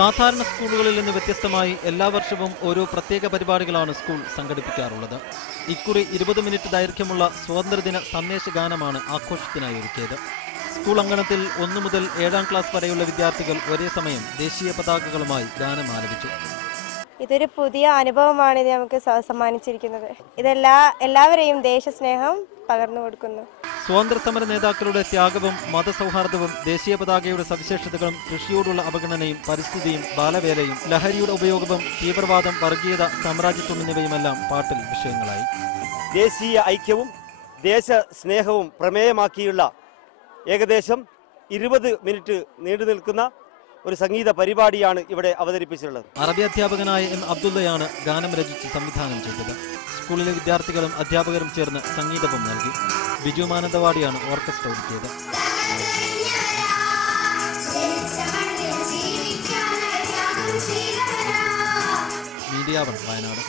സാധാരണ സ്കൂളുകളിൽ നിന്ന് വ്യത്യസ്തമായി എല്ലാ വർഷവും ഓരോ പ്രത്യേക പരിപാടികളാണ് സ്കൂൾ സംഘടിപ്പിക്കാറുള്ളത്. ഇക്കുറി 20 മിനിറ്റ് ദൈർഘ്യമുള്ള സ്വാതന്ത്ര്യദിന സന്ദേശ ഗാനമാണ് ആഘോഷത്തിനായി ഒരുക്കിയത്. സ്കൂൾ അങ്കണത്തിൽ 1 മുതൽ 7ാം ക്ലാസ് വരെയുള്ള വിദ്യാർത്ഥികൾ ഒരേ സമയം ദേശീയ പതാകകളുമായി ഗാനം ആലപിച്ചു. ഇതൊരു പുതിയ അനുഭവമാണ് ഇത് നമുക്ക് സമ്മാനിച്ചിരിക്കുന്നത്. എല്ലാവരെയും ദേശസ്നേഹം പകർന്നു കൊടുക്കുന്നു. സ്വാതന്ത്ര്യസമര നേതാക്കളുടെ ത്യാഗവും മതസൗഹാർദ്ദവും ദേശീയ പതാകയുടെ സവിശേഷതകളും കൃഷിയോടുള്ള അവഗണനയും പരിസ്ഥിതിയും ബാലവേലയും ലഹരിയുടെ ഉപയോഗവും തീവ്രവാദം വർഗീയത സാമ്രാജ്യത്വം എന്നിവയുമെല്ലാം പാട്ടിൽ വിഷയങ്ങളായി. ദേശീയ ഐക്യവും ദേശസ്നേഹവും പ്രമേയമാക്കിയുള്ള ഏകദേശം 20 മിനിറ്റ് നീണ്ടു നിൽക്കുന്ന ഒരു സംഗീത പരിപാടിയാണ് ഇവിടെ അവതരിപ്പിച്ചിട്ടുള്ളത്. അറബി അധ്യാപകനായ എം അബ്ദുള്ളയാണ് ഗാനം രചിച്ച് സംവിധാനം ചെയ്തത്. സ്കൂളിലെ വിദ്യാർത്ഥികളും അധ്യാപകരും ചേർന്ന് സംഗീതവും നൽകി. ബിജു മാനന്തവാടിയാണ് ഓർക്കസ്ട്ര ഒരുക്കിയത്. മീഡിയ 1 വയനാട്.